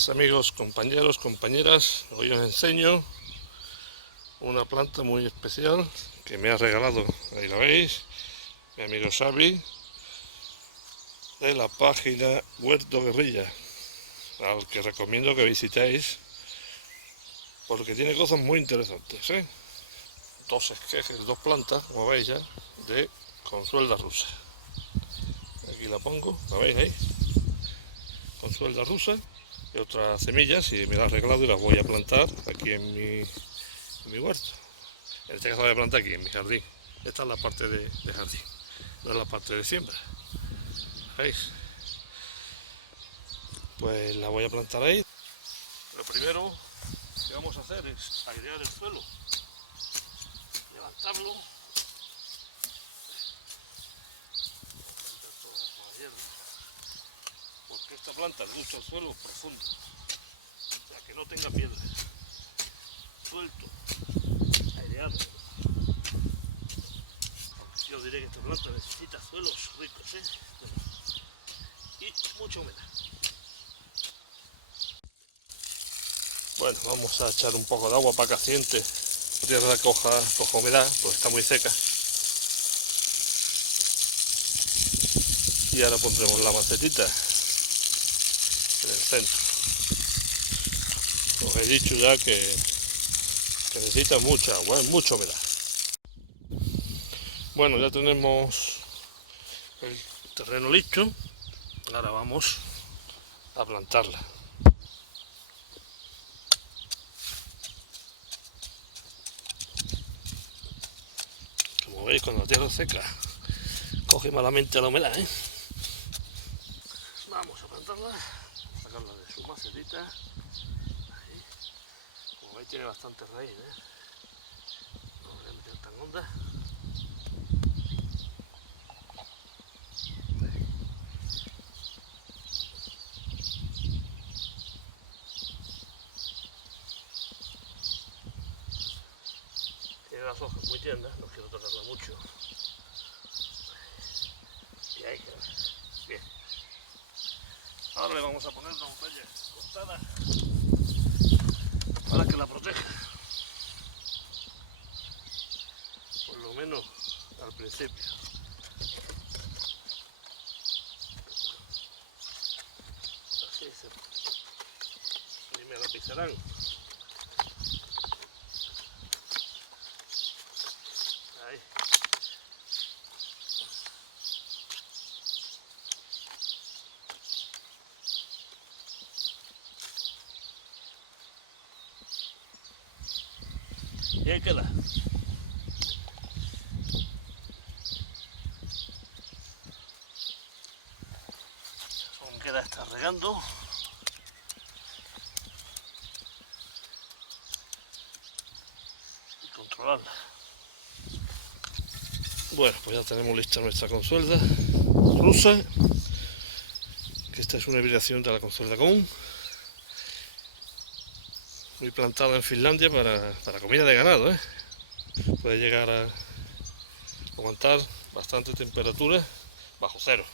Buenas amigos, compañeros, compañeras. Hoy os enseño una planta muy especial que me ha regalado, ahí la veis, mi amigo Xavi, de la página Huerto Guerrilla, al que recomiendo que visitéis porque tiene cosas muy interesantes, ¿eh? Dos esquejes, dos plantas, como veis ya, de consuelda rusa. Aquí la pongo, la veis ahí, consuelda rusa, y otras semillas, y me las ha regalado y las voy a plantar aquí en mi huerto. En este caso la voy a plantar aquí en mi jardín. Esta es la parte de jardín, no es la parte de siembra. ¿Veis? Pues la voy a plantar ahí. Lo primero que vamos a hacer es airear el suelo, levantarlo, porque esta planta le gusta el suelo profundo, o sea que no tenga piedra, suelto, aireado. Aunque yo diré que esta planta necesita suelos ricos, y mucha humedad. Bueno, vamos a echar un poco de agua para que asiente la tierra coja humedad, porque está muy seca. Y ahora pondremos la macetita en el centro. Os he dicho ya que necesita mucha agua, mucha humedad. Bueno, ya tenemos el terreno listo. Ahora vamos a plantarla. Como veis, cuando la tierra es seca, coge malamente la humedad, ¿eh? Vamos a plantarla, sacarla de su macetita. Ahí. Como veis, tiene bastante raíz, ¿eh? No voy a meter tan honda. Tiene las hojas muy tiernas, no quiero tocarla mucho. Y ahí queda. Bien. Ahora le vamos a poner una botella cortada para que la proteja. Por lo menos al principio. Así se. Ni me la pisarán. Ahí. Y ahí queda. Aún queda estar regando. Y controlarla. Bueno, pues ya tenemos lista nuestra consuelda rusa, que esta es una hibridación de la consuelda común, muy plantada en Finlandia para comida de ganado, ¿eh? Puede llegar a aguantar bastante temperatura bajo cero.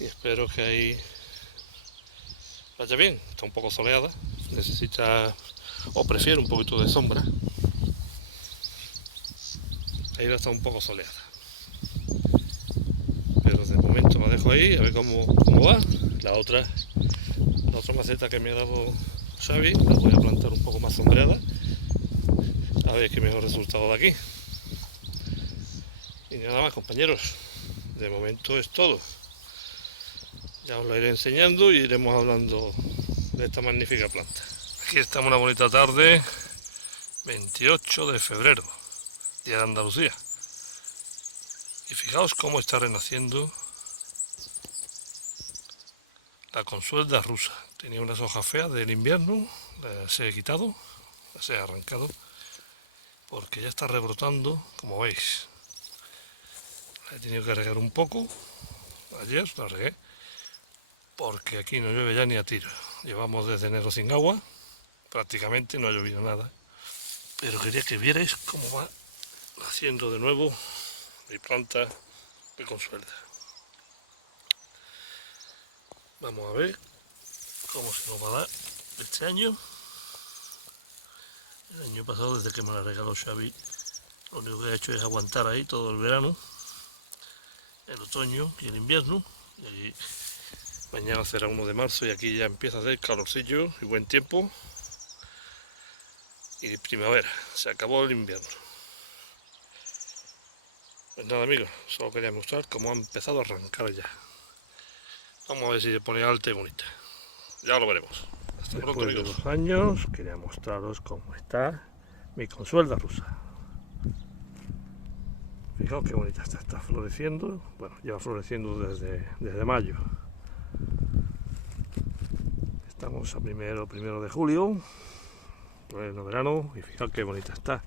Y espero que ahí vaya bien. Está un poco soleada, necesita o prefiere un poquito de sombra. Ahí está un poco soleada, pero de momento la dejo ahí a ver cómo va. La otra maceta que me ha dado Xavi la voy a plantar un poco más sombreada, a ver qué mejor resultado de aquí. Y nada más, compañeros, de momento es todo. Ya os lo iré enseñando y iremos hablando de esta magnífica planta. Aquí estamos una bonita tarde, 28 de febrero, día de Andalucía. Y fijaos cómo está renaciendo la consuelda rusa. Tenía unas hojas feas del invierno, las he quitado, las he arrancado, porque ya está rebrotando, como veis. La he tenido que regar un poco, ayer la regué, porque aquí no llueve ya ni a tiro. Llevamos desde enero sin agua, prácticamente no ha llovido nada. Pero quería que vierais cómo va naciendo de nuevo mi planta de consuelda. Vamos a ver cómo se nos va a dar este año. El año pasado, desde que me la regaló Xavi, lo único que he hecho es aguantar ahí todo el verano, el otoño y el invierno. Y mañana será 1 de marzo y aquí ya empieza a hacer calorcillo y buen tiempo. Y primavera, se acabó el invierno. Pues nada amigos, solo quería mostrar cómo ha empezado a arrancar ya. Vamos a ver si se pone alta y bonita. Ya lo veremos. Hasta pronto amigos. Después de 2 años quería mostraros cómo está mi consuelda rusa. Fijaos qué bonita está floreciendo. Bueno, lleva floreciendo desde mayo. Estamos a primero de julio, pleno verano, y fijaos qué bonita está.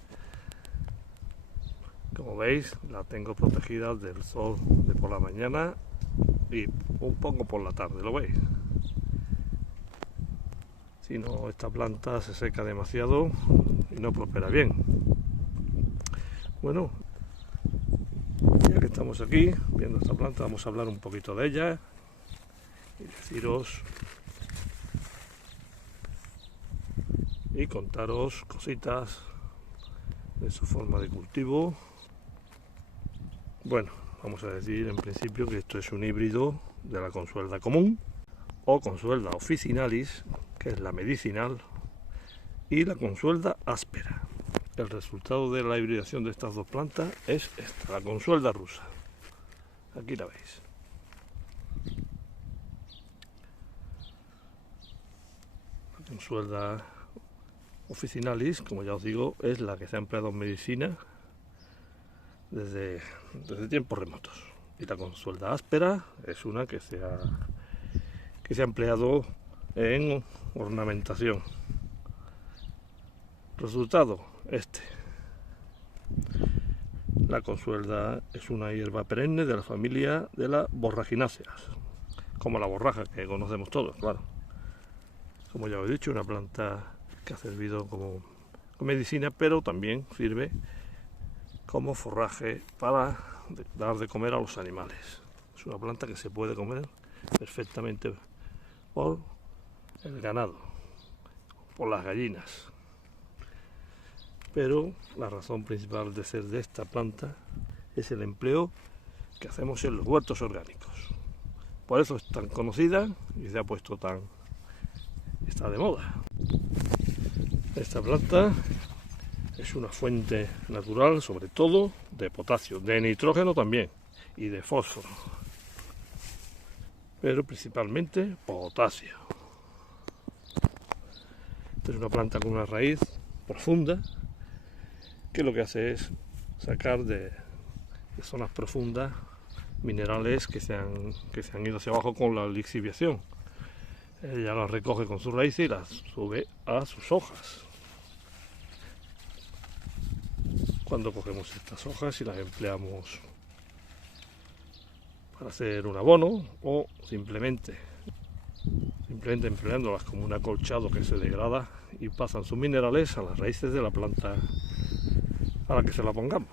Como veis, la tengo protegida del sol de por la mañana y un poco por la tarde, ¿lo veis? Si no, esta planta se seca demasiado y no prospera bien. Bueno, ya que estamos aquí viendo esta planta, vamos a hablar un poquito de ella y deciros y contaros cositas de su forma de cultivo. Bueno, vamos a decir en principio que esto es un híbrido de la consuelda común o consuelda officinalis, que es la medicinal, y la consuelda áspera. El resultado de la hibridación de estas dos plantas es esta, la consuelda rusa. Aquí la veis. La consuelda officinalis, como ya os digo, es la que se ha empleado en medicina desde tiempos remotos. Y la consuelda áspera es una que se ha empleado en ornamentación. Resultado, este. La consuelda es una hierba perenne de la familia de las borragináceas, como la borraja que conocemos todos, claro. Como ya os he dicho, una planta que ha servido como medicina, pero también sirve como forraje para dar de comer a los animales. Es una planta que se puede comer perfectamente por el ganado, por las gallinas. Pero la razón principal de ser de esta planta es el empleo que hacemos en los huertos orgánicos. Por eso es tan conocida y se ha puesto está de moda. Esta planta es una fuente natural, sobre todo de potasio, de nitrógeno también y de fósforo, pero principalmente potasio. Esta es una planta con una raíz profunda que lo que hace es sacar de zonas profundas minerales que se han ido hacia abajo con la lixiviación. Ella las recoge con sus raíces y las sube a sus hojas. Cuando cogemos estas hojas y las empleamos para hacer un abono o simplemente empleándolas como un acolchado que se degrada y pasan sus minerales a las raíces de la planta a la que se la pongamos.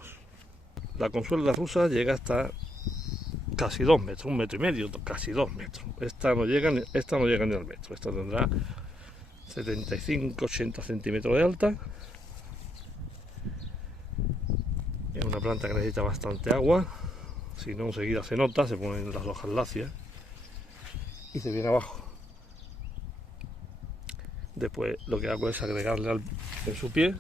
La consuelda rusa llega hasta casi 2 metros, 1,5 metros, casi 2 metros. Esta no llega ni al metro. Esta tendrá 75-80 centímetros de alta. Es una planta que necesita bastante agua, si no enseguida se nota, se ponen las hojas lacias y se viene abajo. Después lo que hago es agregarle en su pie,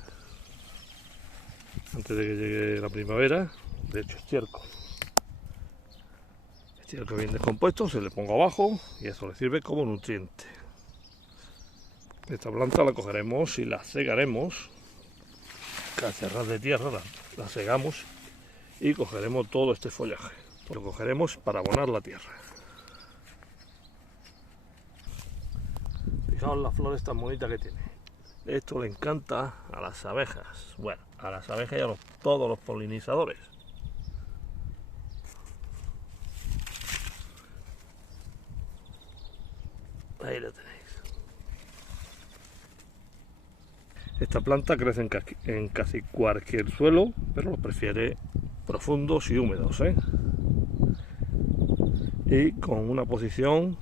antes de que llegue la primavera, de hecho estiércol bien descompuesto, se le pongo abajo y eso le sirve como nutriente. Esta planta la cogeremos y la cegaremos, casi a ras de tierra, la segamos y cogeremos todo este follaje. Lo cogeremos para abonar la tierra. Fijaos las flores tan bonitas que tiene. Esto le encanta a las abejas. Bueno, a las abejas y a todos los polinizadores. Ahí lo tenéis. Esta planta crece en casi cualquier suelo, pero lo prefiere profundos y húmedos, y con una posición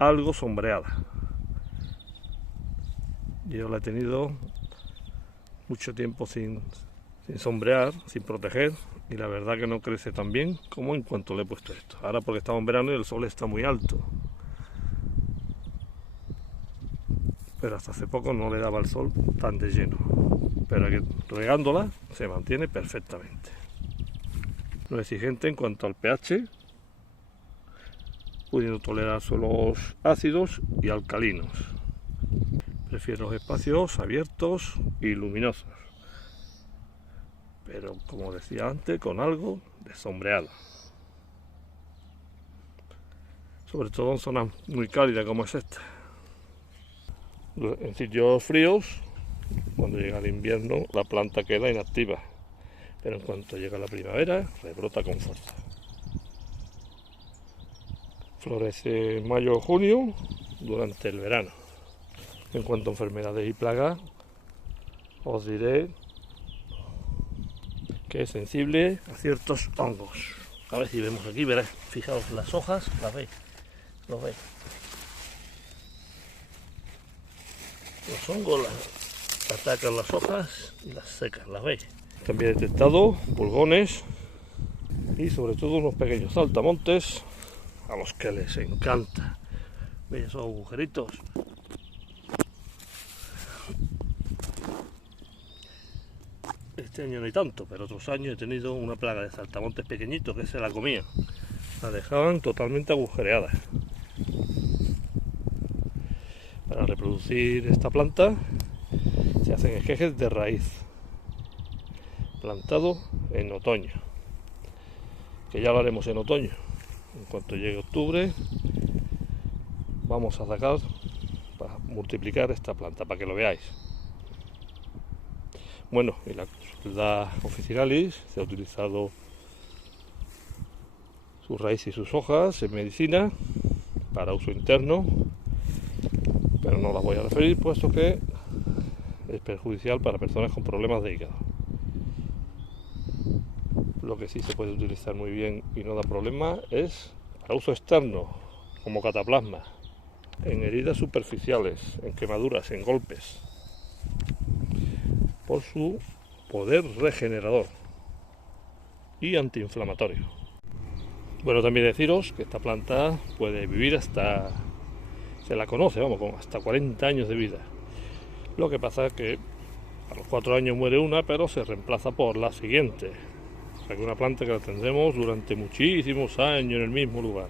algo sombreada. Yo la he tenido mucho tiempo sin sombrear, sin proteger, y la verdad que no crece tan bien como en cuanto le he puesto esto. Ahora porque estamos en verano y el sol está muy alto, pero hasta hace poco no le daba el sol tan de lleno, pero aquí, regándola se mantiene perfectamente. No es exigente en cuanto al pH, pudiendo tolerar suelos ácidos y alcalinos. Prefiero los espacios abiertos y luminosos, pero como decía antes, con algo de sombreado. Sobre todo en zonas muy cálidas como es esta. En sitios fríos, cuando llega el invierno, la planta queda inactiva, pero en cuanto llega la primavera, rebrota con fuerza. Florece en mayo o junio durante el verano. En cuanto a enfermedades y plagas, os diré que es sensible a ciertos hongos. A ver si vemos aquí, veréis, fijaos las hojas, las veis, lo veis. Los hongos atacan las hojas y las secan, las veis. También he detectado pulgones y sobre todo unos pequeños saltamontes a los que les encanta. ¿Veis esos agujeritos? Este año no hay tanto, pero otros años he tenido una plaga de saltamontes pequeñitos que se la comían. La dejaban totalmente agujereada. Para reproducir esta planta se hacen esquejes de raíz, plantado en otoño, que ya lo haremos en otoño. En cuanto llegue octubre vamos a sacar para multiplicar esta planta, para que lo veáis. Bueno, y la Consuelda officinalis se ha utilizado sus raíces y sus hojas en medicina para uso interno, pero no las voy a referir puesto que es perjudicial para personas con problemas de hígado. Lo que sí se puede utilizar muy bien y no da problema es para uso externo, como cataplasma, en heridas superficiales, en quemaduras, en golpes, por su poder regenerador y antiinflamatorio. Bueno, también deciros que esta planta puede vivir hasta, se la conoce, vamos, con hasta 40 años de vida. Lo que pasa es que a los 4 años muere una, pero se reemplaza por la siguiente. O sea que una planta que la tendremos durante muchísimos años en el mismo lugar.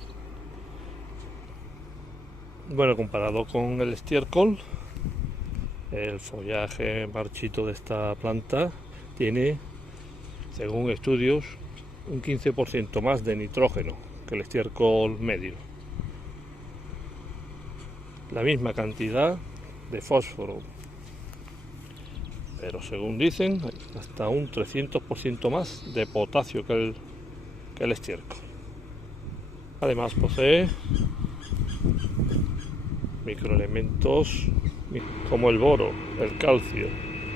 Bueno, comparado con el estiércol, el follaje marchito de esta planta tiene, según estudios, un 15% más de nitrógeno que el estiércol medio. La misma cantidad de fósforo, pero según dicen, hasta un 300% más de potasio que el estiércol. Además posee microelementos como el boro, el calcio,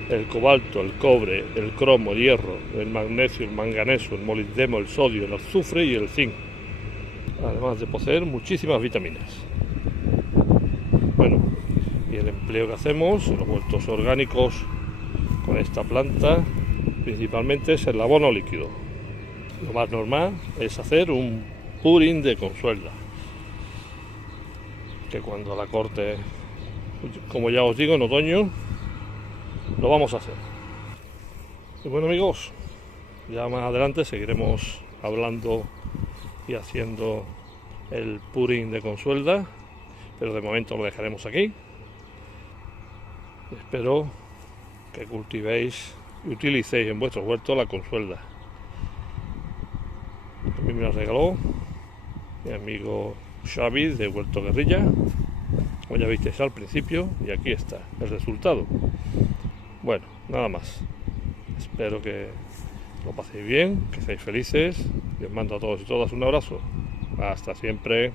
el cobalto, el cobre, el cromo, el hierro, el magnesio, el manganeso, el molibdeno, el sodio, el azufre y el zinc, además de poseer muchísimas vitaminas. Bueno, y el empleo que hacemos en los huertos orgánicos con esta planta principalmente es el abono líquido. Lo más normal es hacer un purín de Consuelda, que cuando la corte, como ya os digo, en otoño lo vamos a hacer. Y bueno, amigos, ya más adelante seguiremos hablando y haciendo el purín de Consuelda, pero de momento lo dejaremos aquí. Espero que cultivéis y utilicéis en vuestro huerto la Consuelda. A mí me la regaló mi amigo Xavi de Huerto Guerrilla, como ya visteis al principio, y aquí está el resultado. Bueno, nada más. Espero que lo paséis bien, que seáis felices, y os mando a todos y todas un abrazo. Hasta siempre.